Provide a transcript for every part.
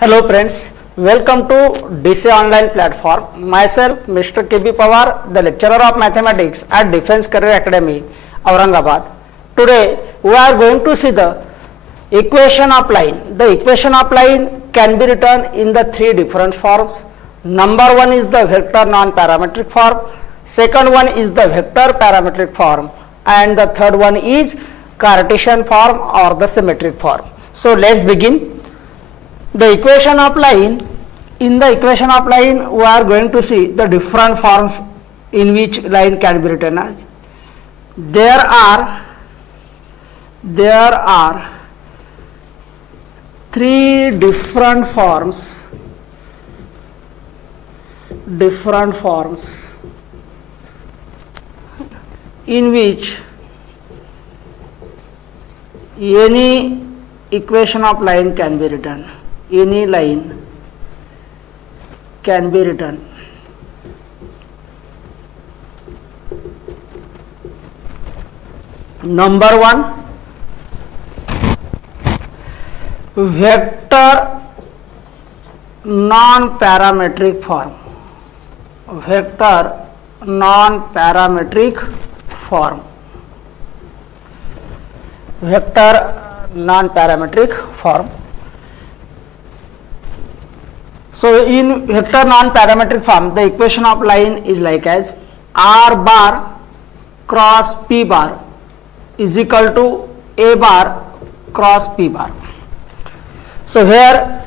Hello friends, welcome to DC Online platform. Myself Mr. KB Pawar, the lecturer of mathematics at Defense Career Academy, Aurangabad. Today we are going to see the equation of line. The equation of line can be written in the three different forms. Number one is the vector non-parametric form, second one is the vector parametric form, and the third one is Cartesian form or the symmetric form. So let's begin. The equation of line, in the equation of line we are going to see the different forms in which line can be written as. There are three different forms in which any equation of line can be written. Any line can be written. Number one, vector non-parametric form. Vector non-parametric form. Vector non-parametric form. So in vector non-parametric form, the equation of line is like as R bar cross P bar is equal to A bar cross P bar. So here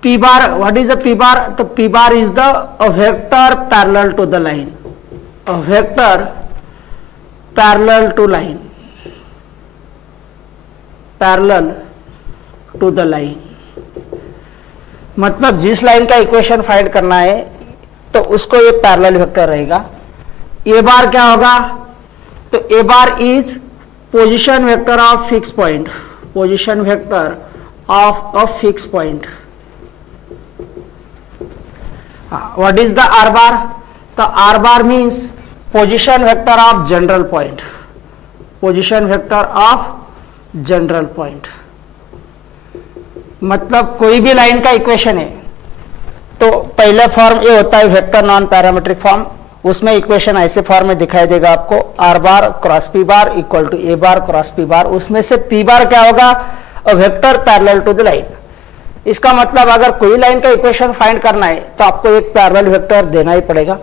P bar, what is the P bar? The P bar is a vector parallel to the line. A vector parallel to line. Parallel to the line. मतलब जिस line का equation find करना है तो उसको ये parallel vector रहेगा. ए bar क्या होगा? तो a bar is position vector of fix point. Position vector of a fix point. What is the r bar? तो are bar means position vector of general point. Position vector of general point. मतलब कोई भी line का equation है तो पहला form ये होता है वेक्टर नॉन पैरामीट्रिक फॉर्म. उसमें इक्वेशन ऐसे फॉर्म में दिखाई देगा आपको, R bar cross P bar equal to A bar cross P bar. उसमें से पी बार क्या होगा? A vector parallel to the line. इसका मतलब अगर कोई लाइन का इक्वेशन फाइंड करना है तो आपको एक पैरेलल वेक्टर देना ही पड़ेगा.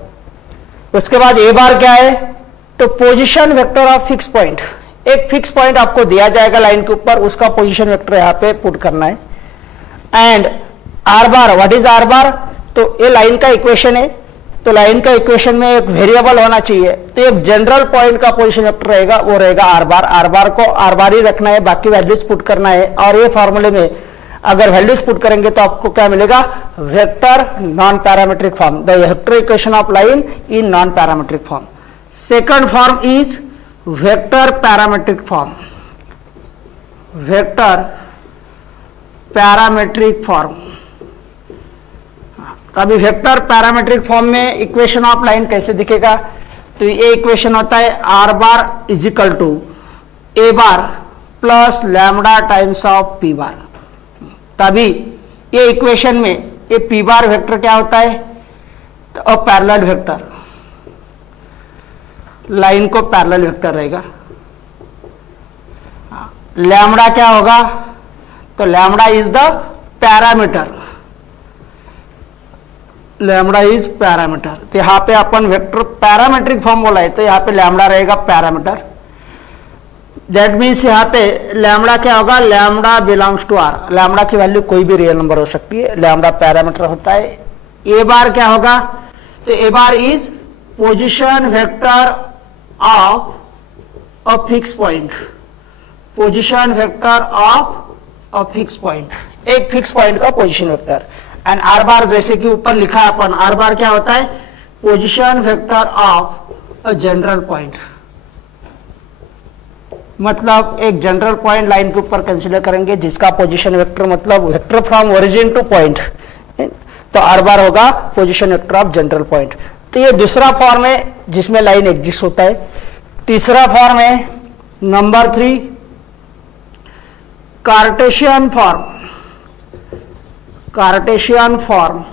उसके बाद ए बार क्या है? तो position vector of fix point. एक फिक्स पॉइंट आपको दिया जाएगा लाइन के ऊपर, उसका पोजिशन वेक्टर यहाँ पे पुट करना है. And r bar, what is are bar? तो ये लाइन का इक्वेशन है, तो लाइन का इक्वेशन में एक वेरिएबल होना चाहिए, तो एक जनरल पॉइंट का पोजीशन वेक्टर रहेगा, वो रहेगा आर बार. आर बार को आर बार ही रखना है, बाकी वैल्यूज पुट करना है. और ये फॉर्मूले में अगर वैल्यूज पुट करेंगे तो आपको क्या मिलेगा? Vector non parametric form. The vector equation of line in non parametric form. Second form is vector parametric form. Vector parametric form. अभी वेक्टर पैरामीट्रिक फॉर्म में इक्वेशन ऑफ लाइन कैसे दिखेगा? तो ये इक्वेशन होता है R bar is equal to A bar plus lambda times of P bar. तभी ये इक्वेशन में ये पी बार वेक्टर क्या होता है? तो अ पैरेलल वेक्टर. लाइन को पैरेलल वेक्टर रहेगा. लैम्डा क्या होगा? तो lambda is the parameter. Lambda is parameter. तो यहां पे अपन वेक्टर पैरामीट्रिक फॉर्म बोला है तो यहां पे लैम्डा रहेगा पैरामीटर. दैट मीन्स यहां पे लैम्डा क्या होगा? Lambda belongs to R. Lambda की वैल्यू कोई भी रियल नंबर हो सकती है. लैम्डा पैरामीटर होता है. ए बार क्या होगा? तो a bar is position vector of a fix point. Position vector of a fix point. एक फिक्स पॉइंट का position vector. And r bar जैसे कि ऊपर लिखा है अपन, आर बार क्या होता है? Position vector of a general point. मतलब एक जनरल पॉइंट लाइन के ऊपर कंसीडर करेंगे जिसका पोजीशन वेक्टर मतलब vector from origin two point. तो आर बार होगा position vector of general point. तो ये दूसरा फॉर्म है जिसमें लाइन एग्जिस्ट होता है. तीसरा फॉर्म है number 3 Cartesian form. Cartesian form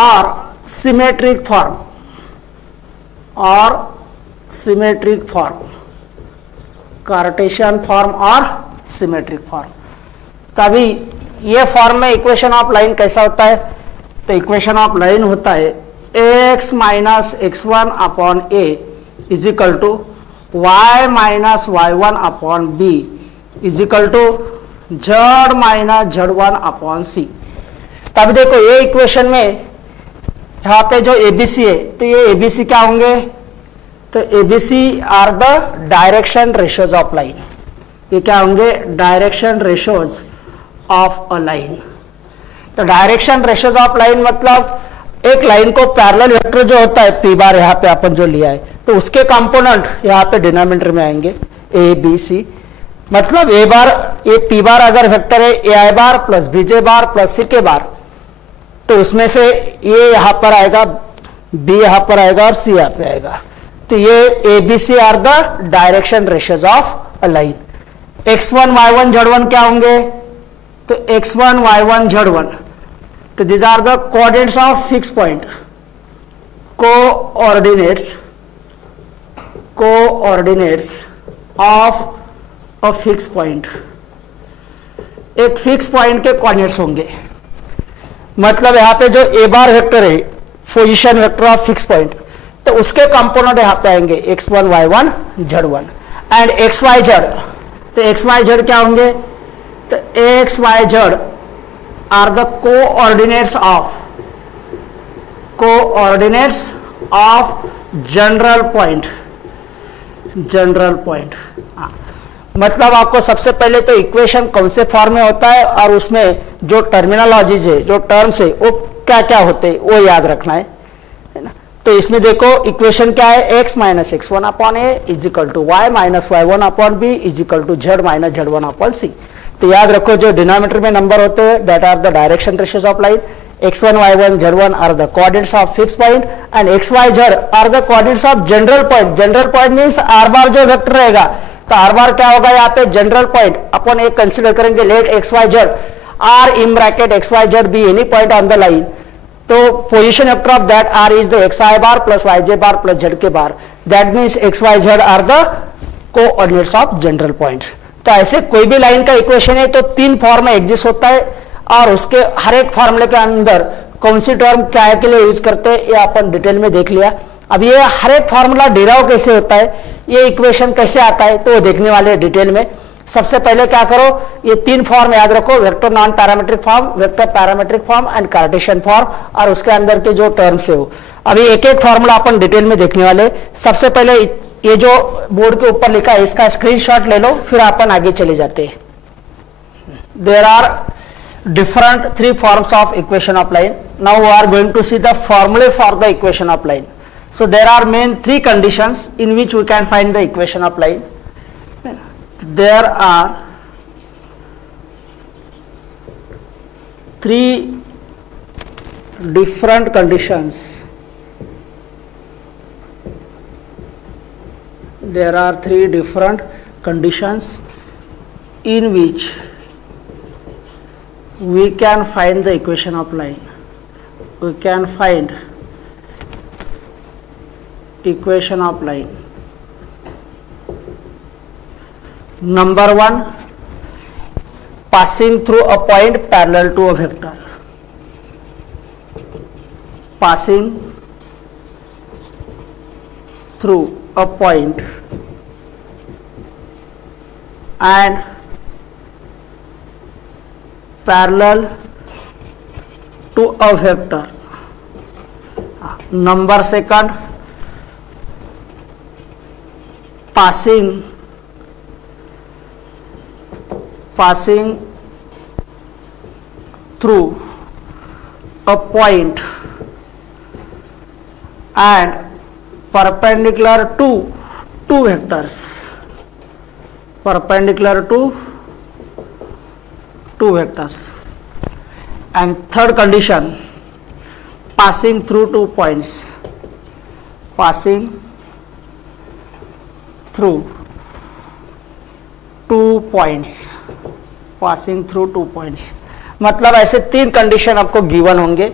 और सिमेट्रिक फॉर्म कार्टेशियन फॉर्म और सिमेट्रिक फॉर्म। तभी ये फॉर्म में इक्वेशन ऑफ लाइन कैसा होता है? तो इक्वेशन ऑफ लाइन होता है x minus x1 upon a is equal to y minus y1 upon b is equal to z minus z1 upon c। तब देखो ये इक्वेशन में यहाँ पे जो एबीसी है, तो ये एबीसी क्या होंगे? तो ABC are the direction ratios of line. ये क्या होंगे? Direction ratios of a line. तो डायरेक्शन रेशियोज ऑफ लाइन मतलब एक लाइन को पैरेलल वेक्टर जो होता है पी बार, यहाँ पे अपन जो लिया है, तो उसके कंपोनेंट यहाँ पे डिनोमिनेटर में आएंगे ए बी सी। मतलब ए बार, ए पी बार अगर वेक्टर है A I bar plus B J bar plus सी के बार, तो उसमें से ए यहाँ पर आएगा, बी यहाँ पर आएगा और सी यहाँ पे आएगा। तो ये A B C are the direction ratios of a line. x1 y1 z1 क्या होंगे? तो x1 y1 z1, तो these are the coordinates of fixed point, coordinates of a fixed point। एक फिक्स पॉइंट के कोऑर्डिनेट्स होंगे। मतलब यहाँ पे जो ए बार वेक्टर है, position vector of fix point, तो उसके कंपोनेंट यहाँ पे आएंगे x1 y1 z1 and xy z। तो xy z क्या होंगे? तो xy z are the coordinates of general point. मतलब आपको सबसे पहले तो इक्वेशन कौन से फॉर्म में होता है और उसमें जो टर्मिनोलॉजीज है, जो टर्म्स है, वो क्या क्या होते हैं वो याद रखना है ना। तो इसमें देखो इक्वेशन क्या है? x minus x1 upon a is equal to y minus y1 upon b is equal to z minus z1 upon c. तो याद रखो जो डिनोमिनेटर में नंबर होते हैं that are the direction ratios of line. x1 y1 z1 are the coordinates of fix point and xy z are the coordinates of general point. General point means r bar जो vector रहेगा, तो r बार क्या होगा? यहाँ पे general point अपन एक consider करेंगे, let xy z r in bracket xy z be any point on the line. तो position vector of that r is the xi bar plus yj bar plus z k bar. That means xy z are the coordinates of general point. तो ऐसे कोई भी line का equation है तो तीन form में एग्जिस्ट होता है और उसके हर एक फॉर्मूले के अंदर कौन सी टर्म क्या के लिए यूज करते हैं ये अपन डिटेल में देख लिया। अब ये हर एक फॉर्मूला डिराइव कैसे होता है, ये इक्वेशन कैसे आता है, तो वो देखने वाले हैं डिटेल में। सबसे पहले क्या करो, ये तीन फॉर्म याद रखो, vector non parametric form, vector parametric form and Cartesian form, और उसके अंदर के जो टर्म्स है वो। अभी एक एक फॉर्मूला अपन डिटेल में देखने वाले। सबसे पहले ये जो बोर्ड के ऊपर लिखा है इसका स्क्रीनशॉट ले लो, फिर अपन आगे चले जाते हैं। There are different three forms of equation of line. Now we are going to see the formulae for the equation of line. So there are main three conditions in which we can find the equation of line. There are three different conditions. There are three different conditions in which we can find the equation of line. We can find equation of line. Number one, passing through a point parallel to a vector. Passing through a point and parallel to a vector. Number second, passing through a point and perpendicular to two vectors, perpendicular to two vectors. And third condition, passing through 2 points, passing through 2 points, passing through 2 points. मतलब ऐसे 3 condition आपको given होंगे।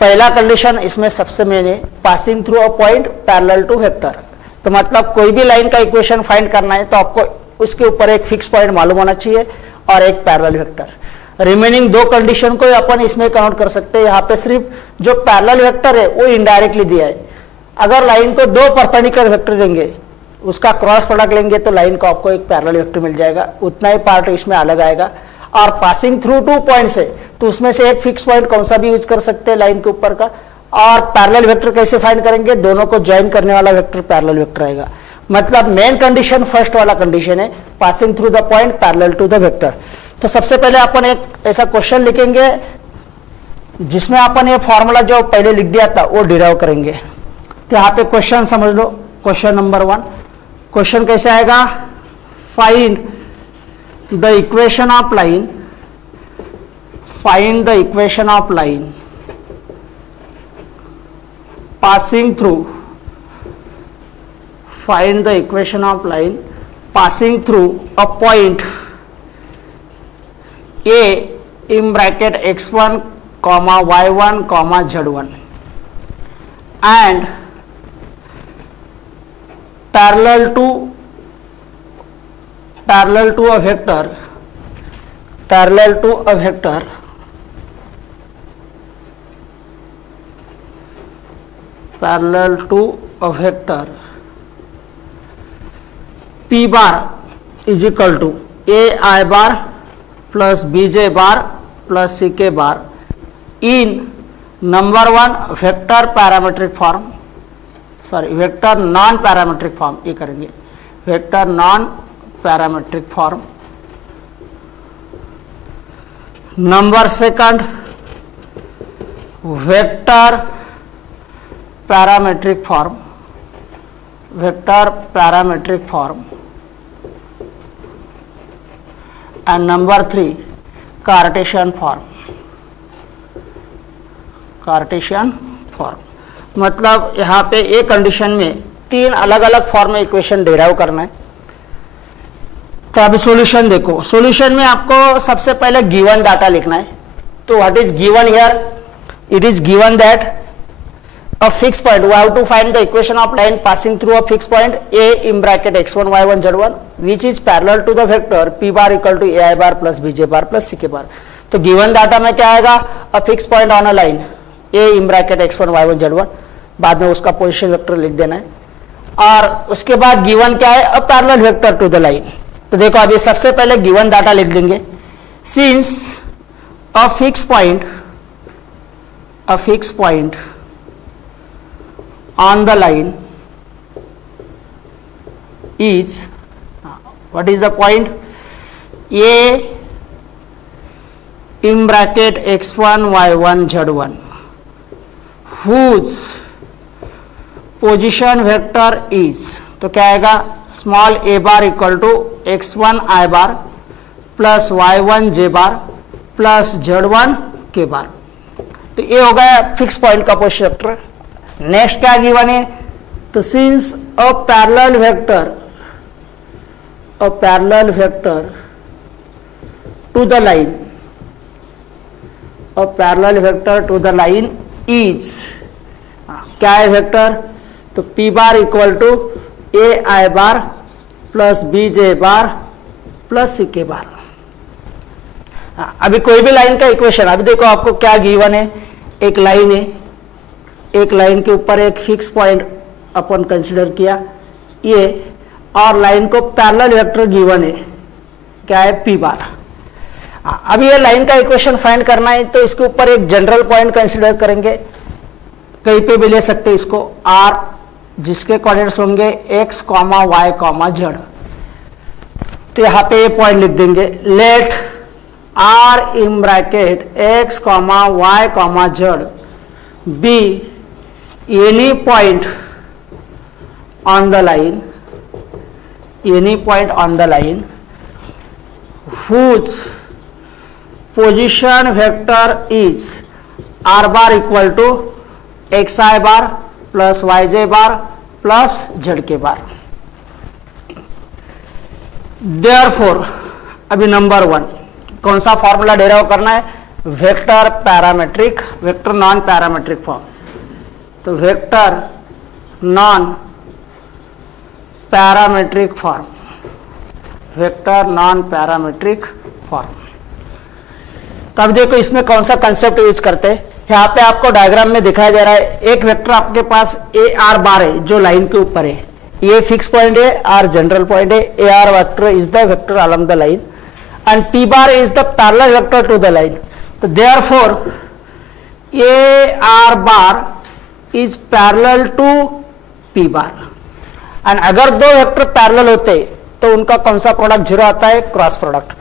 पहला condition इसमें सबसे main है, passing through a point parallel to vector. तो मतलब कोई भी लाइन का इक्वेशन फाइंड करना है तो आपको उसके ऊपर एक फिक्स पॉइंट मालूम होना चाहिए और एक पैरेलल वेक्टर। रिमेनिंग 2 कंडीशन को अपन इसमें काउंट कर सकते हैं। यहाँ पे सिर्फ जो पैरेलल वेक्टर है वो इनडायरेक्टली दिया है। अगर लाइन को 2 परपेंडिकुलर वेक्टर देंगे, उसका क्रॉस प्रोडक्ट लेंगे तो लाइन को आपको एक पैरेलल वेक्टर मिल जाएगा, उतना ही पार्ट इसमें अलग आएगा। और पासिंग थ्रू 2 पॉइंट्स है तो उसमें से एक फिक्स पॉइंट कौन सा भी यूज कर सकते हैं लाइन के ऊपर का। और पैरेलल वेक्टर कैसे फाइंड करेंगे, दोनों को ज्वाइन करने वाला वेक्टर पैरेलल वेक्टर आएगा। मतलब मेन कंडीशन फर्स्ट वाला कंडीशन है, passing through the point parallel to the vector. तो सबसे पहले अपन एक ऐसा क्वेश्चन लिखेंगे जिसमें अपन ये फॉर्मूला जो पहले लिख दिया था वो डिराइव करेंगे। तो यहाँ पे क्वेश्चन समझ लो, क्वेश्चन नंबर 1। क्वेश्चन कैसे आएगा, find the equation of line, find the equation of line passing through, find the equation of line passing through a point A in bracket x1 comma y1 comma z1 and parallel to a vector, parallel to a vector parallel to a vector p bar is equal to ai bar plus bj bar plus ck bar in number 1 vector parametric form, sorry vector non parametric form, ये करेंगे vector non parametric form। number 2 vector parametric form, vector parametric form। and number 3 Cartesian form, Cartesian form। मतलब यहाँ पे एक condition में 3 अलग अलग form में इक्वेशन डिराइव करना है। तो अभी सॉल्यूशन देखो, सॉल्यूशन में आपको सबसे पहले गिवन डाटा लिखना है। तो what is given here, it is given that a fixed point, we have to find the equation of line passing through a fixed point A in bracket x1 y1 z1 which is parallel to the vector p bar equal to ai bar plus bj bar plus ck bar। तो given data में क्या आएगा, a fixed point on a line A in bracket x1 y1 z1, बाद में उसका position vector लिख देना है। और उसके बाद given क्या है, a parallel vector to the line। तो देखो अभी सबसे पहले given data लिख देंगे, since a fixed point on the line is, what is the point, A in bracket x1 y1 z1 whose position vector is, तो क्या आएगा, small a bar equal to x1 i bar plus y1 j bar plus z1 k bar। तो ये हो गया fix point का position vector. Next क्या given है, तो since a parallel vector to the line, a parallel vector to the line is, क्या है वेक्टर, तो p bar equal to a I bar plus B J bar plus सी के bar. अभी कोई भी लाइन का इक्वेशन, अभी देखो आपको क्या गिवन है, एक लाइन है, एक लाइन के ऊपर एक फिक्स पॉइंट अपन कंसीडर किया ये, और लाइन को पैरेलल वेक्टर गिवन है, क्या है, p बार। अब ये लाइन का इक्वेशन फाइंड करना है तो इसके ऊपर एक जनरल पॉइंट कंसीडर करेंगे, कहीं पे भी ले सकते हैं इसको, r जिसके कोऑर्डिनेट्स होंगे x, y, z। तो यहाँ पे ये पॉइंट लिख देंगे, let r in bracket x, y, z be any point on the line, whose position vector is r bar equal to xi bar plus yj bar plus zk bar। Therefore अभी number 1 कौन सा formula derive करना है, vector parametric, vector non parametric form. तो vector non parametric form, vector non parametric form. तब देखो इसमें कौन सा कंसेप्ट यूज करते हैं। यहाँ पे आपको डायग्राम में दिखाई दे रहा है, एक वेक्टर आपके पास ए आर बार है जो लाइन के ऊपर है, ये फिक्स पॉइंट है, आर जनरल पॉइंट है, a r vector is the vector along the line and p bar is the parallel vector to the line. तो therefore a are bar is parallel to P bar and अगर दो vector parallel होते तो उनका कौन सा product zero आता है, क्रॉस प्रोडक्ट।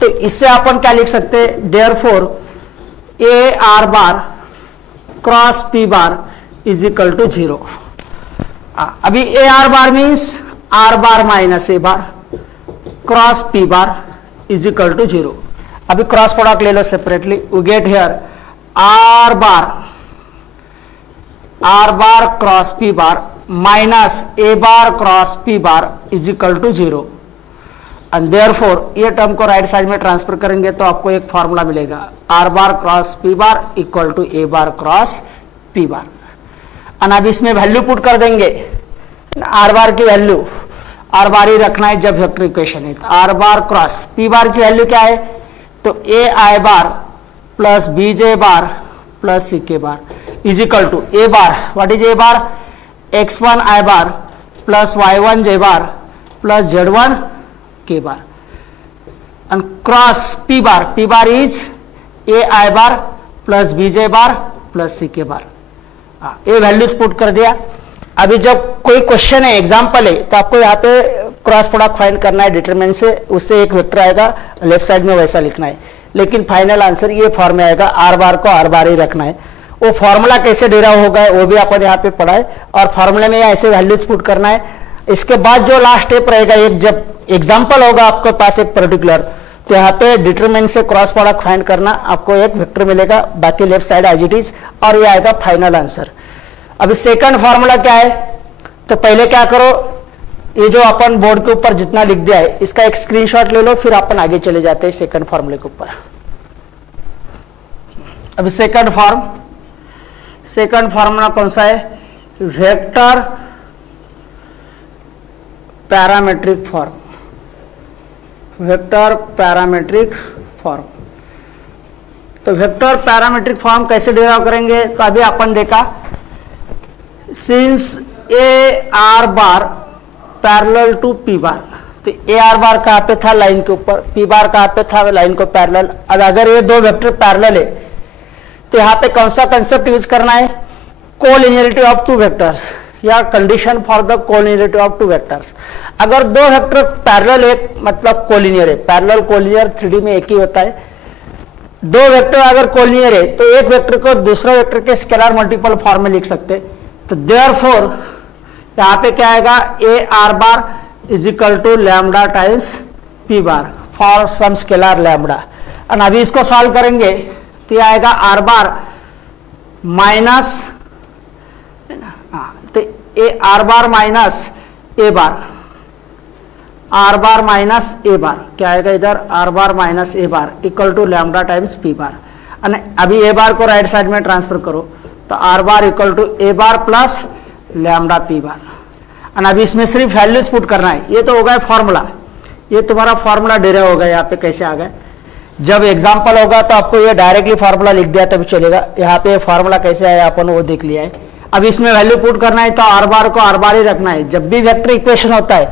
तो इससे अपन क्या लिख सकते हैं, therefore a are bar cross P bar is equal to zero. अभी a are bar means r bar minus A bar cross P bar is equal to zero. अभी क्रॉस प्रोडक्ट ले लो separately, we get here r bar cross P bar minus A bar cross P bar is equal to zero and therefore ये term को right side में transfer करेंगे तो आपको एक फॉर्मूला मिलेगा, R bar cross P bar equal to A bar cross P bar. और अब इसमें वैल्यू पुट कर देंगे, आर बार की वैल्यू आर बार ही रखना है जब वेक्टर इक्वेशन है। तो are bar cross P bar की वैल्यू क्या है, तो a I bar plus B J bar plus सी के bar is equal to A bar, what is a bar, x1 I bar plus y1 J bar plus z1 के bar and cross P bar is a I bar plus B J bar plus सी के bar. ये values put कर दिया। अभी जब कोई question है, example है, तो आपको यहाँ पे क्रॉस प्रोडक्ट फाइंड करना है डिटरमिनेंट से, उससे एक वेक्टर आएगा, लेफ्ट साइड में वैसा लिखना है, लेकिन फाइनल आंसर ये फॉर्म में आएगा, आर बार को आर बार ही रखना है। वो फॉर्मूला कैसे डिराइव होगा वो भी अपन यहाँ पे पढ़ा है और फॉर्मूले में ऐसे वैल्यूज पुट करना है। इसके बाद जो लास्ट स्टेप रहेगा, एक जब एग्जाम्पल होगा आपके पास एक पर्टिकुलर, तो यहाँ पे डिटरमिनेंट से क्रॉस प्रोडक्ट फाइंड करना, आपको एक वेक्टर मिलेगा, बाकी left side as it is, और ये आएगा फाइनल आंसर। अभी सेकंड फॉर्मूला क्या है, तो पहले क्या करो, ये जो अपन बोर्ड के ऊपर जितना लिख दिया है इसका एक स्क्रीनशॉट ले लो, फिर अपन आगे चले जाते हैं सेकंड फॉर्मूले के ऊपर। अभी सेकंड फॉर्मूला कौन सा है, vector parametric form, vector parametric form. तो वेक्टर पैरामेट्रिक फॉर्म कैसे डिराइव करेंगे, तो अभी अपन देखा, since A are bar parallel to P bar, तो ए आर बार कहाँ पे था, लाइन के ऊपर, पी बार कहाँ पे था, लाइन को पैरेलल। अब अगर ये दो वेक्टर पैरेलल है तो यहाँ पे कौन सा कंसेप्ट यूज करना है, कोलिनियरिटी ऑफ टू वेक्टर्स या condition for the collinearity of two vectors. अगर दो वेक्टर पैरेलल है मतलब कोलिनियर है, पैरेलल कोलिनियर 3D में एक ही होता है। दो वेक्टर अगर कोलिनियर है तो एक वेक्टर को दूसरा वेक्टर के स्केलर मल्टीपल फॉर्म में लिख सकते हैं। तो देयरफॉर यहाँ पे क्या आएगा, A are bar is equal to lambda times P bar for some scalar lambda. और अभी इसको सॉल्व करेंगे तो ये आएगा आर बार माइनस, तो A R bar minus A bar, r bar minus A bar क्या आएगा इधर, r bar minus A bar equal to lambda times P bar. अभी ए बार को राइट साइड में ट्रांसफर करो तो are bar equal to A bar plus lambda P bar. और अभी इसमें सिर्फ वैल्यूज पुट करना है। ये तो हो गया फॉर्मूला, ये तुम्हारा फॉर्मूला डिराइव होगा। यहाँ पे कैसे आ गए, जब एग्जाम्पल होगा तो आपको ये डायरेक्टली फॉर्मूला लिख दिया तभी चलेगा। यहाँ पे फॉर्मूला कैसे आया अपन वो देख लिया है। अब इसमें वैल्यू पुट करना है तो आर बार को आर बार ही रखना है। जब भी वेक्टर इक्वेशन होता है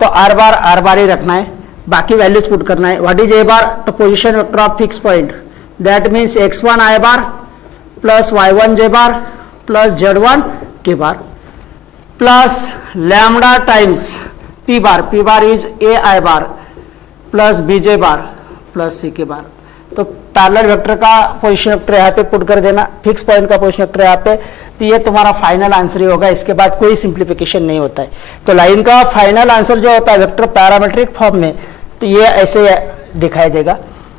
तो आर बार ही रखना है, बाकी वैल्यूज पुट करना है। व्हाट इज ए बार, तो position vector of fix point, that means x1 I bar plus y1 J bar plus z1 के bar plus lambda times P bar is a I bar plus B J bar plus सी के bar. तो parallel vector का position vector यहाँ पे put कर देना, fix point का position vector यहाँ पे, तो ये तुम्हारा फाइनल आंसर ही होगा। इसके बाद कोई सिंप्लीफिकेशन नहीं होता है। तो लाइन का फाइनल आंसर जो होता है वेक्टर पैरामेट्रिक फॉर्म में, तो ये ऐसे दिखाई देगा।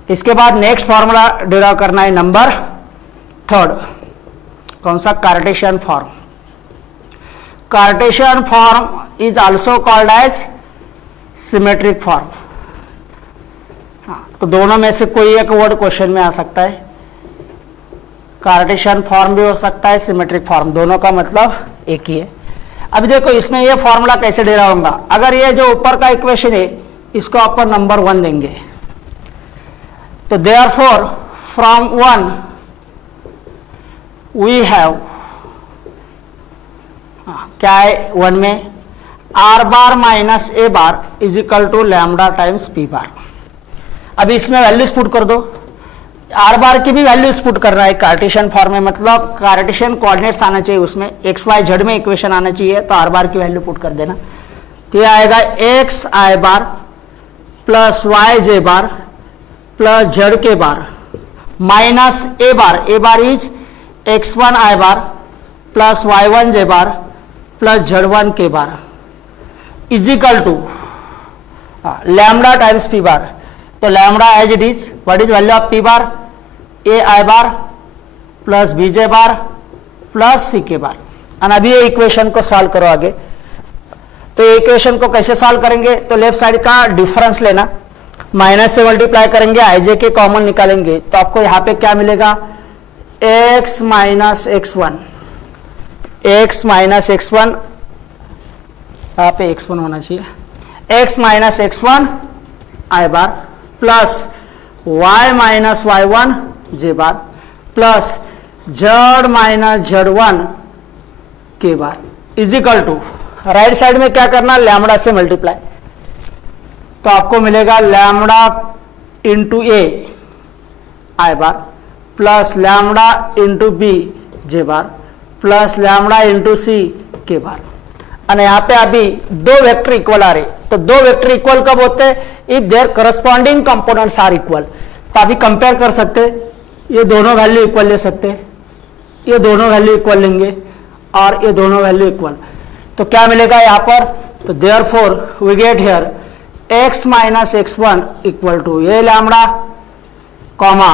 इसके बाद नेक्स्ट फॉर्मूला डिराइव करना है नंबर थर्ड, कौन सा, Cartesian form. Cartesian form is also called as symmetric form. तो दोनों में से कोई एक वर्ड क्वेश्चन में आ सकता है। कार्टेशियन फॉर्म भी हो सकता है, सिमेट्रिक फॉर्म, दोनों का मतलब एक ही है। अभी देखो इसमें ये फॉर्मूला कैसे दे रहा होगा, अगर ये जो ऊपर का इक्वेशन है इसको अपन नंबर 1 देंगे, तो देयरफॉर फ्रॉम 1 वी हैव, क्या है 1 में, R bar minus A bar is equal to lambda times P bar. अभी इसमें वैल्यूज पुट कर दो, आर बार की भी वैल्यूज पुट करना है कार्टेशियन फॉर्म में, मतलब कार्टेशियन कोऑर्डिनेट्स आना चाहिए उसमें, एक्स वाई जेड में इक्वेशन आना चाहिए, तो आर बार की वैल्यू पुट कर देना। तो ये आएगा x i bar plus y j bar plus z k bar minus A bar is x1 I bar plus y1 J bar plus z1 के bar is equal to lambda times P bar. तो lambda as it is, what is value of P bar, a I bar plus B J bar plus सी के bar. और अभी ये equation को solve करो आगे। तो ये इक्वेशन को कैसे सॉल्व करेंगे, तो लेफ्ट साइड का डिफरेंस लेना, माइनस से मल्टीप्लाई करेंगे, आई जे के कॉमन निकालेंगे, तो आपको यहां पे क्या मिलेगा, x minus x1, x minus x1, यहाँ पे x1 होना चाहिए, x माइनस x1 आई bar plus y minus y1 जे bar plus z minus z1 के bar is equal to, right side में क्या करना, लैम्डा से मल्टीप्लाई, तो आपको मिलेगा lambda into a I bar plus lambda into b J bar plus lambda into c के bar. और यहाँ पे अभी दो वेक्टर इक्वल आ रहे, तो दो वेक्टर इक्वल कब होते हैं, if their corresponding components are equal. तो अभी कंपेयर कर सकते, ये दोनों वैल्यू इक्वल ले सकते, ये दोनों वैल्यू इक्वल लेंगे और ये दोनों वैल्यू इक्वल, तो क्या मिलेगा यहाँ पर, तो therefore we get here x minus x1 equal to A lambda comma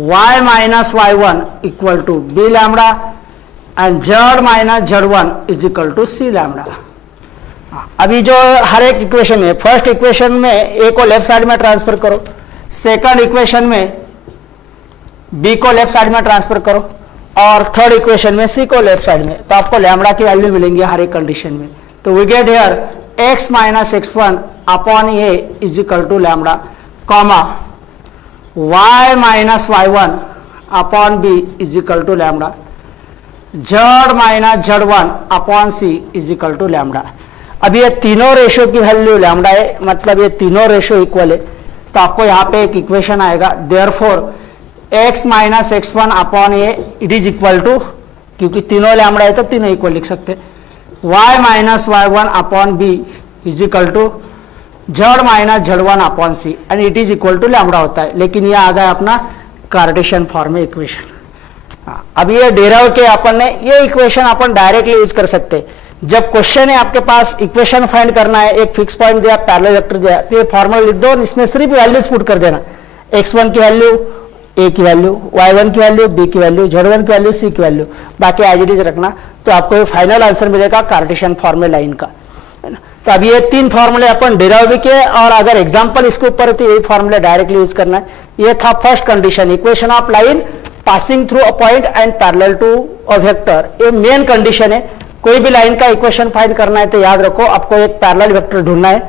y minus y1 equal to B lambda and z minus z1 is equal to C lambda. अभी जो हर एक इक्वेशन है, फर्स्ट इक्वेशन में a को left side में transfer करो, second equation में b को लेफ्ट साइड में ट्रांसफर करो और थर्ड इक्वेशन में c को लेफ्ट साइड में, तो आपको लैम्डा की वैल्यू मिलेंगी हर एक कंडीशन में। तो we get here x minus x1 upon a is equal to lambda comma y minus y1 upon b is equal to lambda, z minus z1 upon c is equal to lambda. अब ये तीनों ratio की value lambda है, मतलब ये तीनों ratio equal है, तो आपको यहाँ पे एक इक्वेशन आएगा, therefore x minus x1 upon a it is equal to, क्योंकि तीनों लैम्डा है तो तीनों इक्वल लिख सकते, y minus y1 upon b is equal to z minus z1 upon c and it is equal to lambda होता है, लेकिन ये आ गया अपना कार्टेशियन फॉर्म में इक्वेशन। अब ये डेराइव के अपन ने ये इक्वेशन अपन डायरेक्टली यूज कर सकते, जब क्वेश्चन है आपके पास इक्वेशन फाइंड करना है, एक फिक्स पॉइंट दिया, पैरेलल वेक्टर दिया, तो ये फॉर्मूला लिख दो, इसमें सिर्फ वैल्यूज पुट कर देना, x1 की वैल्यू, a की वैल्यू, y1 की वैल्यू, b की वैल्यू, z1 की वैल्यू, c की वैल्यू, बाकी एज इट इज रखना, तो आपको ये फाइनल आंसर मिलेगा कार्टेशियन फॉर्म में लाइन का। तो अभी ये तीन फॉर्मूले अपन डेराइव भी किए, और अगर एग्जांपल इसके ऊपर है तो यही फॉर्मूले डायरेक्टली यूज करना है। ये था first condition, equation of line passing through a point and parallel to a vector, ये मेन कंडीशन है। कोई भी लाइन का इक्वेशन फाइंड करना है तो याद रखो आपको एक पैरेलल वेक्टर ढूंढना है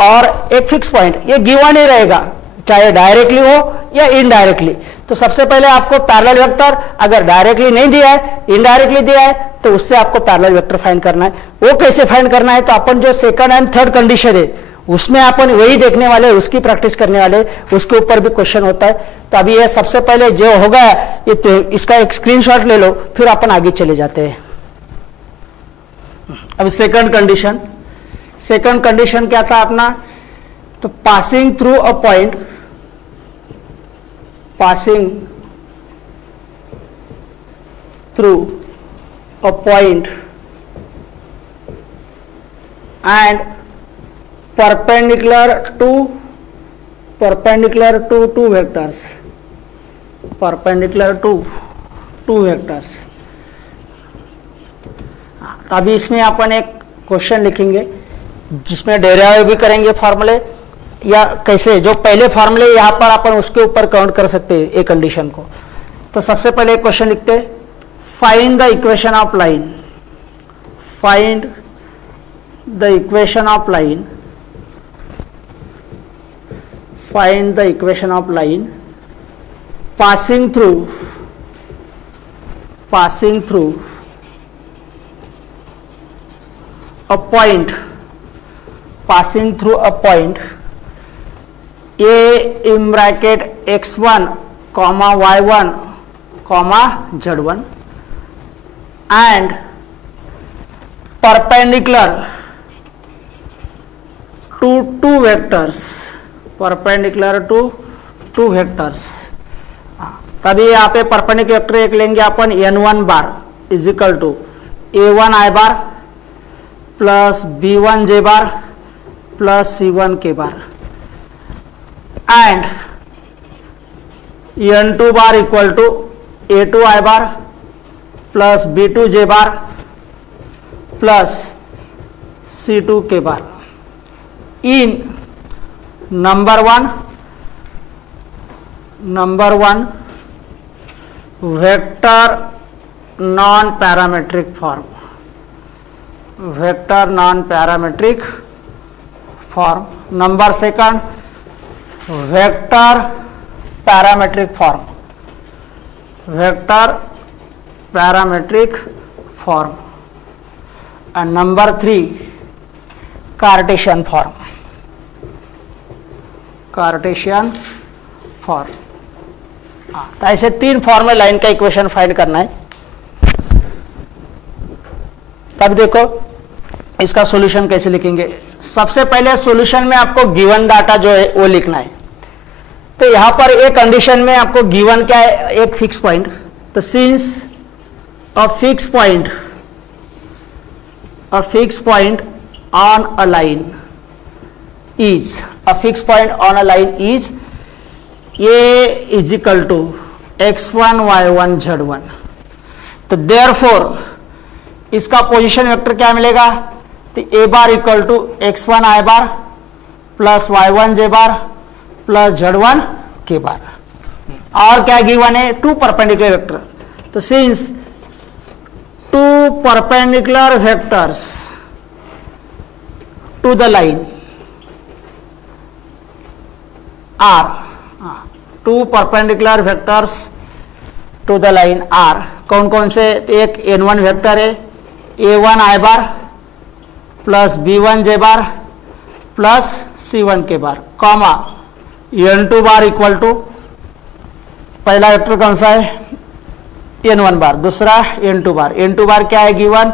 और एक फिक्स पॉइंट, ये गिवन ही रहेगा चाहे डायरेक्टली हो या इनडायरेक्टली। तो सबसे पहले आपको पैरेलल वेक्टर, अगर डायरेक्टली नहीं दिया है, इनडायरेक्टली दिया है, तो उससे आपको पैरेलल वेक्टर फाइंड करना है। वो कैसे फाइंड करना है, तो अपन जो सेकंड एंड थर्ड कंडीशन है उसमें अपन वही देखने वाले, उसकी प्रैक्टिस करने वाले, उसके ऊपर भी क्वेश्चन होता है। तो अभी ये सबसे पहले जो होगा ये तो इसका एक स्क्रीनशॉट ले लो, फिर अपन आगे चले जाते हैं। अब सेकंड कंडीशन क्या था अपना, तो passing through a point, passing through a point and perpendicular to two vectors, अभी इसमें अपन एक क्वेश्चन लिखेंगे जिसमें डेरिवेटिव भी करेंगे फॉर्मूले, या कैसे जो पहले फॉर्मूले यहां पर अपन उसके ऊपर काउंट कर सकते हैं एक कंडीशन को। तो सबसे पहले एक क्वेश्चन लिखते हैं, find the equation of line, find the equation of line, find the equation of line passing through a point, passing through a point a in bracket x1 comma y1 comma z1 and perpendicular to two vectors, perpendicular to two vectors. तभी यहाँ पे perpendicular vector एक लेंगे अपन n1 bar is equal to a1 i bar plus b1 j bar plus c1 k bar and n2 bar equal to a2 i bar plus b2 j bar plus c2 k bar in number one vector non parametric form, vector non parametric form. Number second vector parametric form, vector parametric form. And number three Cartesian form, Cartesian form. तो ऐसे तीन form में line का equation find करना है. तब देखो इसका सॉल्यूशन कैसे लिखेंगे. सबसे पहले सॉल्यूशन में आपको गिवन डाटा जो है वो लिखना है. तो यहां पर एक कंडीशन में आपको गिवन क्या है, एक फिक्स पॉइंट. तो since a fix point on a line is, a fix point on a line is a is equal to x1 y1 z1. तो देयरफॉर इसका पोजीशन वेक्टर क्या मिलेगा, तो a bar equal to x1 i bar plus y1 j bar plus z1 k bar. और क्या given है, two perpendicular vector. तो since two perpendicular vectors to the line are, two perpendicular vectors to the line are. कौन कौन से, एक n1 vector है a1 i bar plus b1 j bar plus c1 k bar, comma n2 bar equal to, पहला vector कौन सा है n1 बार, दूसरा n2 बार. n2 बार क्या है गिवन,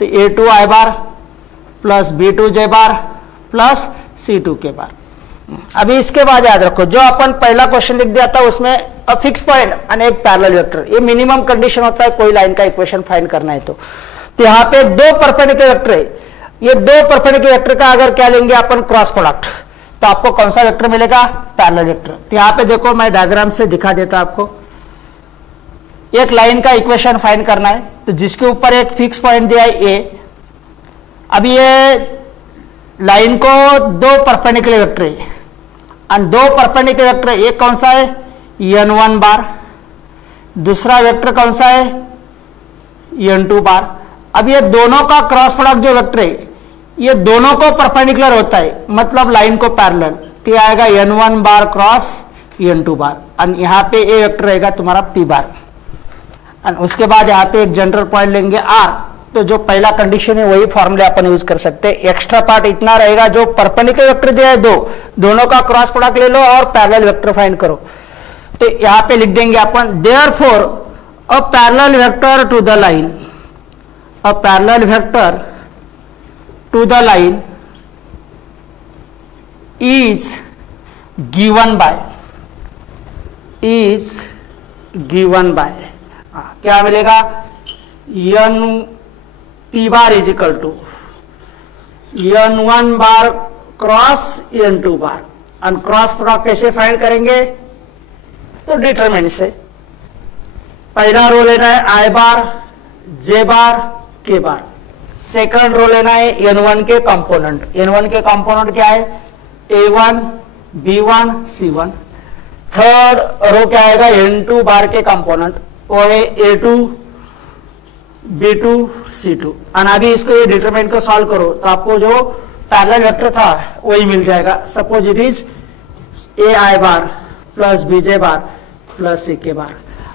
तो a2 i bar plus b2 j bar plus c2 k बार. अभी इसके बाद याद रखो, जो अपन पहला क्वेश्चन लिख दिया था उसमें अ फिक्स पॉइंट और एक पैरेलल वेक्टर, ये मिनिमम कंडीशन होता है कोई लाइन का इक्वेशन फाइंड करना है. तो यहाँ पे दो परपेंडिकुलर वेक्टर है, ये दो परपेंडिकुलर वेक्टर का अगर क्या लेंगे अपन क्रॉस प्रोडक्ट, तो आपको कौन सा वेक्टर मिलेगा, पैरेलल वेक्टर. तो यहाँ पे देखो मैं डायग्राम से दिखा देता आपको. एक लाइन का इक्वेशन फाइंड करना है, तो जिसके ऊपर एक फिक्स पॉइंट दिया है ए. अब ये लाइन को दो परपेंडिकुलर वेक्टर है और दो परपेंडिकुलर वेक्टर, एक कौन सा है n1 बार, दूसरा वेक्टर कौन सा है n2 बार. अब ये दोनों का क्रॉस प्रोडक्ट जो वेक्टर है ये दोनों को परपेंडिकुलर होता है, मतलब लाइन को पैरेलल. तो आएगा n1 bar cross n2 bar और यहाँ पे ए वेक्टर रहेगा तुम्हारा p बार. और उसके बाद यहाँ पे एक जनरल पॉइंट लेंगे r. तो जो पहला कंडीशन है वही फॉर्मूले अपन यूज कर सकते हैं. एक्स्ट्रा पार्ट इतना रहेगा, जो परपेंडिकुलर वेक्टर दिया है दोनों का क्रॉस प्रोडक्ट ले लो और पैरेलल वेक्टर फाइंड करो. तो यहां पे लिख देंगे अपन therefore a parallel vector to the line, a parallel vector to the line is given by, क्या मिलेगा, n p bar is equal to n1 bar cross n2 bar. और क्रॉस प्रोडक्ट कैसे फाइंड करेंगे, तो डिटरमिनेंट से. पहला रो लेना है i bar j bar k bar, second row लेना है n1 के कंपोनेंट. n1 के कंपोनेंट क्या है, a1 b1 c1. Third row क्या आएगा, n2 बार के कंपोनेंट वो है a2 b2 c2। और अभी इसको ये डिटरमिनेंट को सॉल्व करो तो आपको जो पैरेलल वेक्टर था वही मिल जाएगा। Suppose it is ai bar plus bj bar plus ck बार,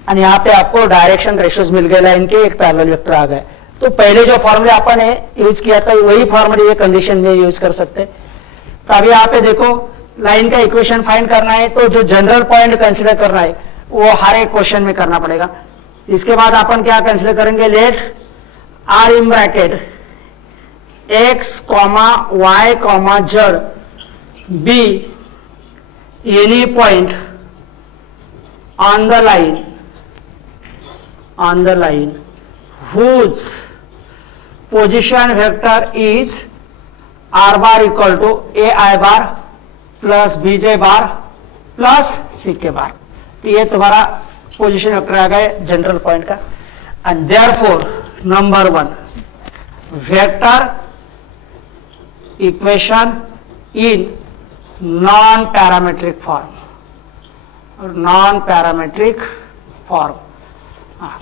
और यहाँ पे आपको डायरेक्शन रेशियोज मिल गए, लाइन के एक पैरेलल वेक्टर आ गए। तो पहले जो फॉर्मूले अपन ने यूज किया था वही फॉर्मूले ये कंडीशन में यूज कर सकते। तो अभी यहाँ पे देखो लाइन का इक्वेशन फाइंड करना है तो जो जनरल पॉइंट कंसीडर करना है वो हर एक क्वेश्चन में करना पड़ेगा। इसके बाद अपन क्या कंसीडर करेंगे, let R in bracket X comma Y comma Z be any point on the line whose position vector is r bar equal to ai bar plus bj bar plus ck bar। तो ये तुम्हारा position vector आ गया general point का। And therefore number 1 vector equation in non parametric form.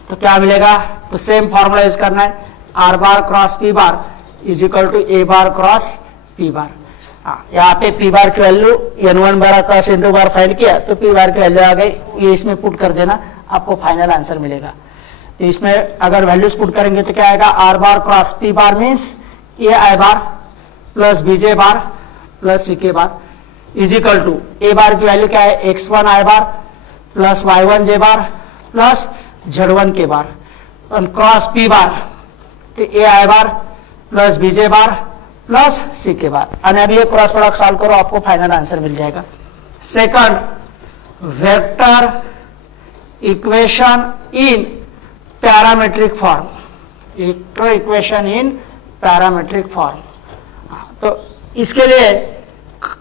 तो क्या मिलेगा, तो सेम फॉर्मूला यूज करना है, R bar cross P bar is equal to A bar cross P bar. यहाँ पे पी बार की value n1 bar cross n2 bar find किया तो पी बार की वैल्यू आ गई, ये इसमें पुट कर देना, आपको फाइनल आंसर मिलेगा। तो इसमें अगर वैल्यूज पुट करेंगे तो क्या आएगा, r bar cross P bar means a I bar plus b j bar plus सी के bar is equal to A bar की वैल्यू क्या है, x1 आई बार प्लस y1 जे बार प्लस z1 के बार, क्रॉस पी बार तो a I bar plus b j bar plus सी के bar. और अब ये क्रॉस प्रोडक्ट सॉल्व करो, आपको फाइनल आंसर मिल जाएगा। Second, vector equation in parametric form, vector equation in parametric form. तो इसके लिए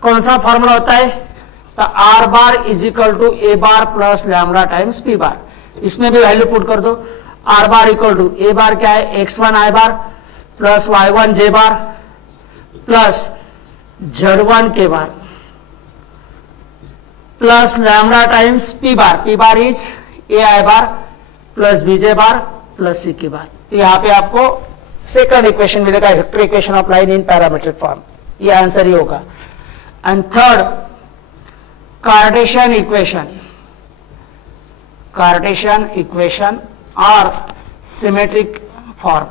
कौन सा फॉर्मूला होता है, तो are bar is equal to A bar plus lambda times P bar. इसमें भी वैल्यू पुट कर दो, R bar equal to A bar क्या है, x1 आई बार प्लस y1 जे बार प्लस z1 के bar plus lambda times P bar is a I bar plus b j bar plus सी के bar. तो यहाँ पे आपको सेकंड इक्वेशन मिलेगा, vector equation of line in parametric form, ये answer ही होगा। एंड थर्ड, कार्टेशियन इक्वेशन और symmetric form,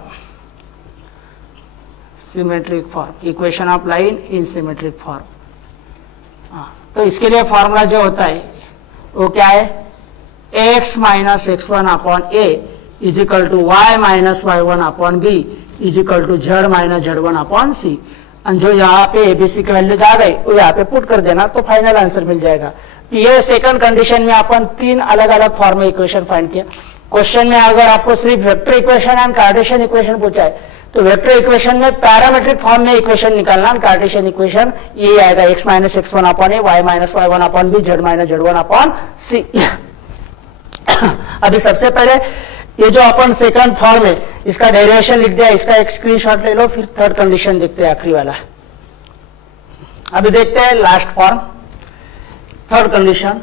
equation of line in symmetric form. तो इसके लिए फॉर्मूला जो होता है वो क्या है, x minus x1 upon a is equal to y minus y1 upon b is equal to z minus z1 upon c। जो यहाँ पे एबीसी की वैल्यूज आ गई वो यहाँ पे पुट कर देना तो फाइनल आंसर मिल जाएगा। तो ये सेकंड कंडीशन में अपन 3 अलग अलग फॉर्म में इक्वेशन फाइंड किया। क्वेश्चन में अगर आपको सिर्फ vector equation and cartesian equation पूछा है तो वेक्टर इक्वेशन में पैरामेट्रिक फॉर्म में इक्वेशन निकालना, कार्टेशियन इक्वेशन ये आएगा x minus x1 upon a, y minus y1 upon b, z minus z1 upon c. अभी सबसे पहले ये जो अपन सेकंड फॉर्म है इसका डेरिवेशन लिख दिया, इसका एक स्क्रीनशॉट ले लो, फिर थर्ड कंडीशन देखते हैं आखिरी वाला। अभी देखते हैं लास्ट फॉर्म, थर्ड कंडीशन।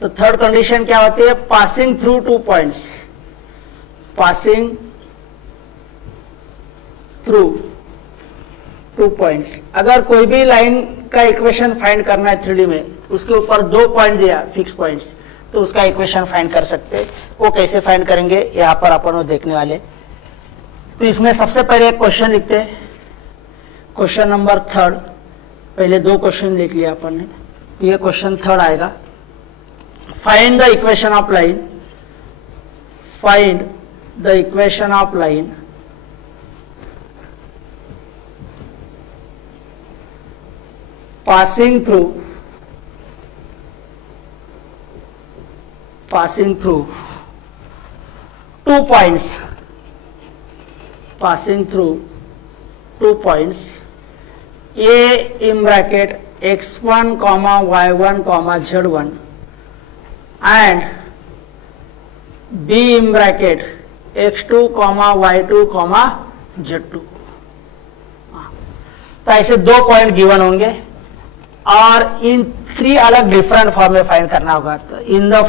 तो थर्ड कंडीशन क्या होती है, passing through 2 points, passing through 2 points. अगर कोई भी लाइन का इक्वेशन फाइंड करना है 3D में, उसके ऊपर 2 पॉइंट दिया फिक्स पॉइंट्स, तो उसका इक्वेशन फाइंड कर सकते हैं। वो कैसे फाइंड करेंगे यहाँ पर अपन वो देखने वाले। तो इसमें सबसे पहले एक क्वेश्चन लिखते हैं, क्वेश्चन नंबर 3। पहले 2 क्वेश्चन लिख लिया अपन ने, ये क्वेश्चन 3 आएगा। Find the equation of line, find the equation of line passing through 2 points, passing through 2 points, a in bracket x1 comma y1 comma z1 and b in bracket x2 comma y2 comma z2। तो ऐसे 2 point given होंगे और इन 3 अलग different form में find करना होगा। तो in the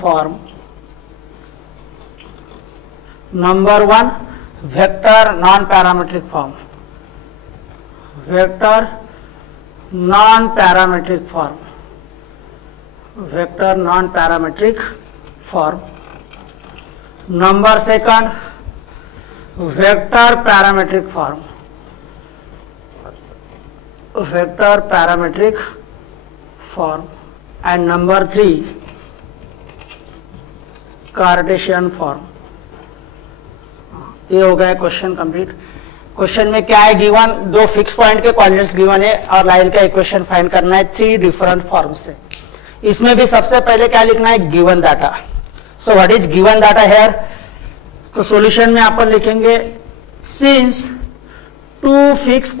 form number 1 vector non parametric form, vector non parametric form. Number 2 vector parametric form, and number 3 Cartesian form. ये हो गया क्वेश्चन कंप्लीट। क्वेश्चन में क्या है, गिवन 2 फिक्स पॉइंट के कोऑर्डिनेट्स गिवन है और लाइन का इक्वेशन फाइंड करना है 3 डिफरेंट फॉर्म से। इसमें भी सबसे पहले क्या लिखना है, given data. So what is given data here? तो सॉल्यूशन में अपन लिखेंगे since 2 fix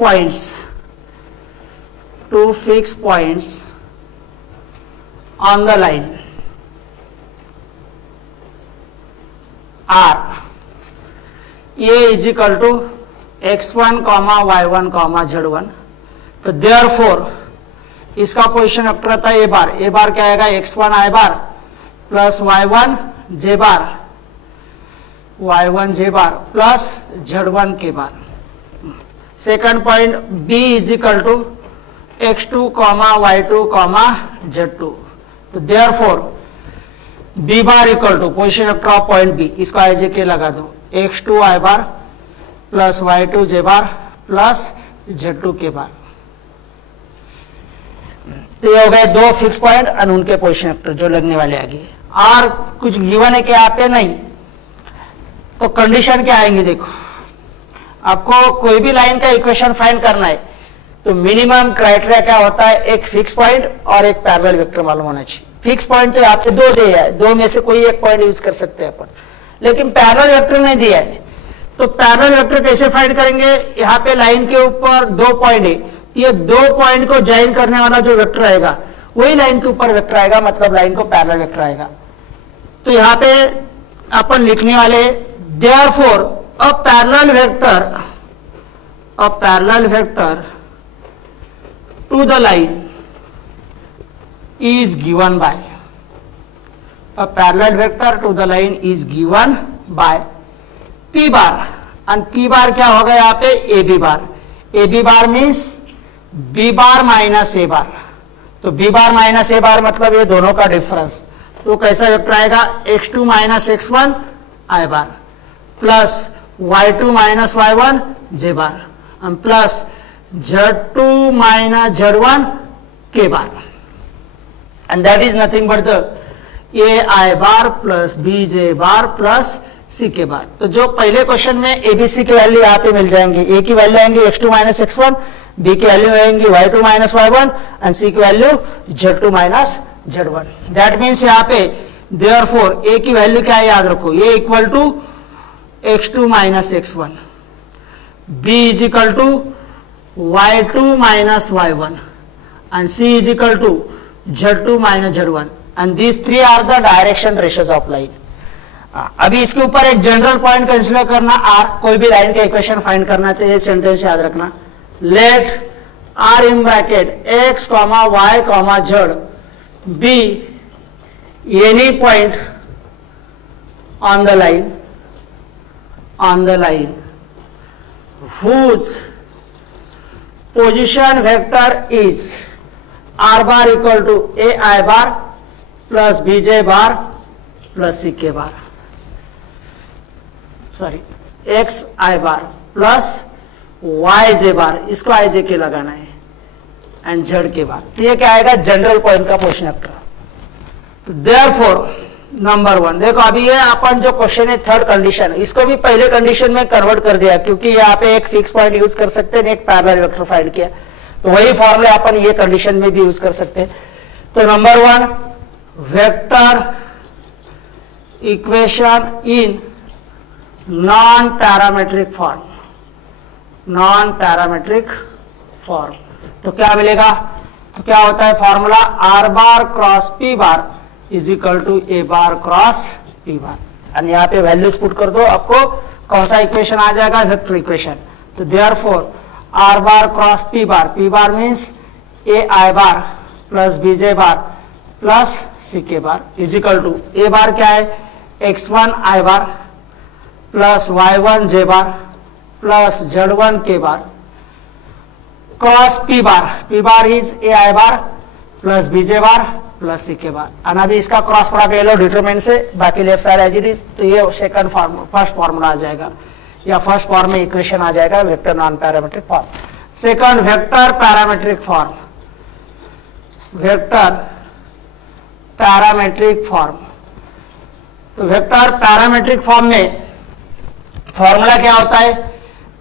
points on the line are A is equal to x1, y1, z1। तो देयरफॉर इसका पोजीशन वेक्टर रहता है a बार क्या आएगा, x1 i bar plus y1 j bar plus z1 k bar. Second point b is equal to x2, y2, z2। तो therefore b bar equal to position vector of point b, इसको i j k लगा दो, x2 i bar plus y2 j bar plus z2 k bar. तो ये हो गए 2 fix point और उनके पोजीशन वेक्टर जो लगने वाले आगे। और कुछ गिवन है क्या आप नहीं, तो कंडीशन क्या आएंगे, देखो आपको कोई भी लाइन का इक्वेशन फाइंड करना है तो मिनिमम क्राइटेरिया क्या होता है, एक फिक्स पॉइंट और एक पैरेलल वेक्टर मालूम होना चाहिए। फिक्स पॉइंट तो यहाँ पे 2 दिया है, 2 में से कोई एक पॉइंट यूज कर सकते हैं अपन, लेकिन पैरेलल वेक्टर नहीं दिया है। तो पैरेलल वेक्टर कैसे फाइंड करेंगे, यहाँ पे लाइन के ऊपर 2 पॉइंट है, तो ये 2 पॉइंट को ज्वाइन करने वाला जो वेक्टर आएगा वही लाइन के ऊपर वेक्टर आएगा, मतलब लाइन को पैरेलल वेक्टर आएगा। तो यहाँ पे अपन लिखने वाले therefore a parallel vector to the line is given by, a parallel vector to the line is given by p bar, and p bar क्या होगा यहाँ पे, ab bar means b bar minus a बार। तो b bar minus a बार मतलब ये दोनों का difference. तो कैसा वेक्टर आएगा, x2 minus x1 i bar plus y2 minus y1 j bar plus z2 minus z1 k bar, and that is nothing but the ai bar plus bj bar plus ck बार। तो जो पहले question में abc की value यहाँ पे मिल जाएंगे, a की value आएंगे x2 माइनस x1, b की वैल्यू आएंगी y2 minus y1 and c की value z2 minus z1। That means यहाँ पे देयरफॉर a की वैल्यू क्या है, याद रखो, a equal to x2 minus x1, b is equal to y2 minus y1 and c is equal to z2 minus z1, and this 3 are the direction ratios of line. अभी इसके ऊपर एक general point consider करना, आर कोई भी line का equation find करना, तो ये सेंटेंस याद रखना, let R in bracket x, y, z be any point on the line whose position vector is r bar equal to ai bar plus bj bar plus ck bar, sorry x i bar plus yj bar, इसको ij के लगाना है and z k bar. तो ये क्या आएगा, general point का position vector. तो देयरफॉर नंबर 1, देखो अभी ये अपन जो क्वेश्चन है थर्ड कंडीशन, इसको भी पहले कंडीशन में कन्वर्ट कर दिया, क्योंकि यहाँ पे एक फिक्स पॉइंट यूज कर सकते हैं, एक पैरेलल वेक्टर फाइंड किया, तो वही फॉर्मूला अपन ये कंडीशन में भी यूज कर सकते हैं। तो number 1 vector equation in non parametric form, तो क्या मिलेगा, तो क्या होता है formula, R bar cross P bar is equal to A bar cross P bar, and यहाँ पे वैल्यूज पुट कर दो, आपको कौन सा इक्वेशन आ जाएगा, वेक्टर इक्वेशन। तो therefore r bar cross P bar means a I bar plus B J bar plus सी के bar is equal to A bar क्या है x1 आई बार प्लस y1 जे बार प्लस z1 के bar cross p bar is a I bar plus B J bar plus सी के bar. और अभी इसका cross product ले लो determinant से, बाकी left side as it is, तो ये सेकंड फॉर्म फर्स्ट फॉर्मूला आ जाएगा या फर्स्ट फॉर्म में इक्वेशन आ जाएगा vector non parametric form. Second vector parametric form, vector parametric form. तो वेक्टर पैरामीट्रिक फॉर्म में फॉर्मूला क्या होता है,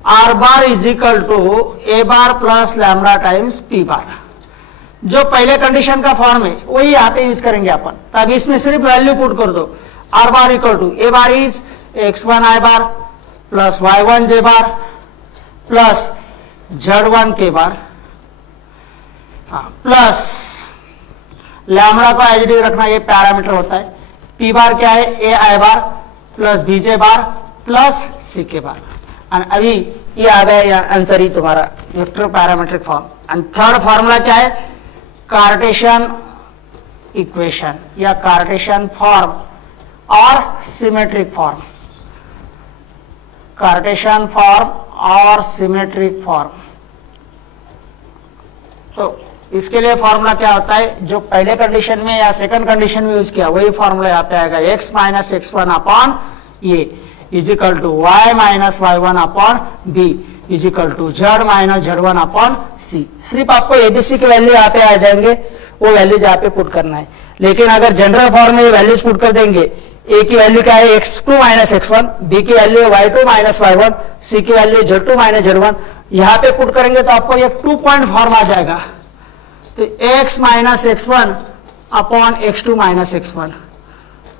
R bar is equal to A bar plus lambda times P bar. जो पहले कंडीशन का फॉर्म है वही यहाँ पे यूज करेंगे अपन, तब इसमें सिर्फ वैल्यू पुट कर दो। R bar equal to A bar is x1 I bar plus y1 J bar plus z1 के बार, प्लस लैम्बडा को एज इट इज रखना, ये पैरामीटर होता है। पी बार क्या है A I bar plus B J bar plus सी के bar. और अभी ये आ गया आंसर ही तुम्हारा vector parametric form. And third formula क्या है, कार्टेशियन इक्वेशन या कार्टेशियन फॉर्म और सिमेट्रिक फॉर्म, कार्टेशियन फॉर्म और सिमेट्रिक फॉर्म। तो इसके लिए फॉर्मूला क्या होता है, जो पहले कंडीशन में या सेकंड कंडीशन में यूज किया वही फॉर्मूला यहाँ पे आएगा, x माइनस x1 अपॉन ये is equal to y minus y1 upon b is equal to z minus z1 upon c। सिर्फ आपको एबीसी की वैल्यू यहाँ पे आ जाएंगे, वो वैल्यूज यहाँ पे पुट करना है। लेकिन अगर जनरल फॉर्म में वैल्यूज पुट कर देंगे, a की वैल्यू क्या है x2 माइनस x1, b की वैल्यू है y2 माइनस y1, c की वैल्यू z2 माइनस z1, यहाँ पे पुट करेंगे तो आपको एक 2 पॉइंट फॉर्म आ जाएगा। तो x minus x1 upon x2 minus x1,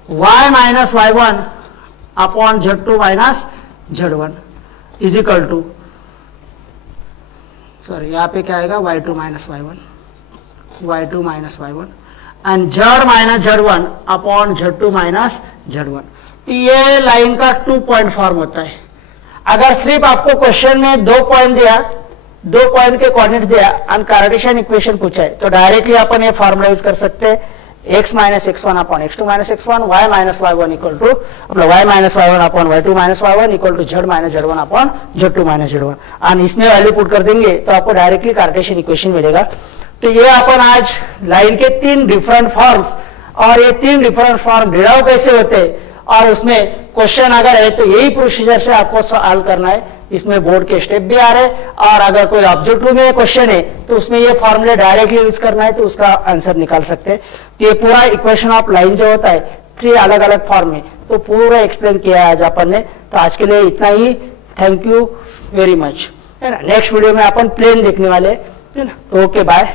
y minus y1 upon z2 minus z1 is equal to, sorry यहाँ पे क्या आएगा y2 minus y1 and z minus z1 upon z2 minus z1। तो ये line का 2 point form होता है। अगर सिर्फ आपको क्वेश्चन में 2 पॉइंट दिया, 2 पॉइंट के कोऑर्डिनेट्स दिया और कार्टेशियन इक्वेशन पूछा है, तो डायरेक्टली अपन ये फॉर्मूला यूज कर सकते हैं, x minus x1 upon x2 minus x1, y minus y1 equal to y minus y1 upon y2 minus y1 equal to z minus z1 upon z2 minus z1। और इसमें value put कर देंगे तो आपको directly Cartesian equation मिलेगा। तो ये अपन आज लाइन के 3 डिफरेंट फॉर्म्स, और ये 3 डिफरेंट फॉर्म डिराइव कैसे होते हैं और उसमें क्वेश्चन अगर है तो यही प्रोसीजर से आपको सॉल्व करना है। इसमें बोर्ड के स्टेप भी आ रहे हैं, और अगर कोई ऑब्जेक्टिव में क्वेश्चन है तो उसमें ये फॉर्मूले डायरेक्टली यूज करना है तो उसका आंसर निकाल सकते हैं। तो ये पूरा इक्वेशन ऑफ लाइन जो होता है 3 अलग अलग फॉर्म में, तो पूरा एक्सप्लेन किया है आज अपन ने। तो आज के लिए इतना ही, थैंक यू वेरी मच, है ना। नेक्स्ट वीडियो में अपन प्लेन देखने वाले है ना। तो ओके बाय।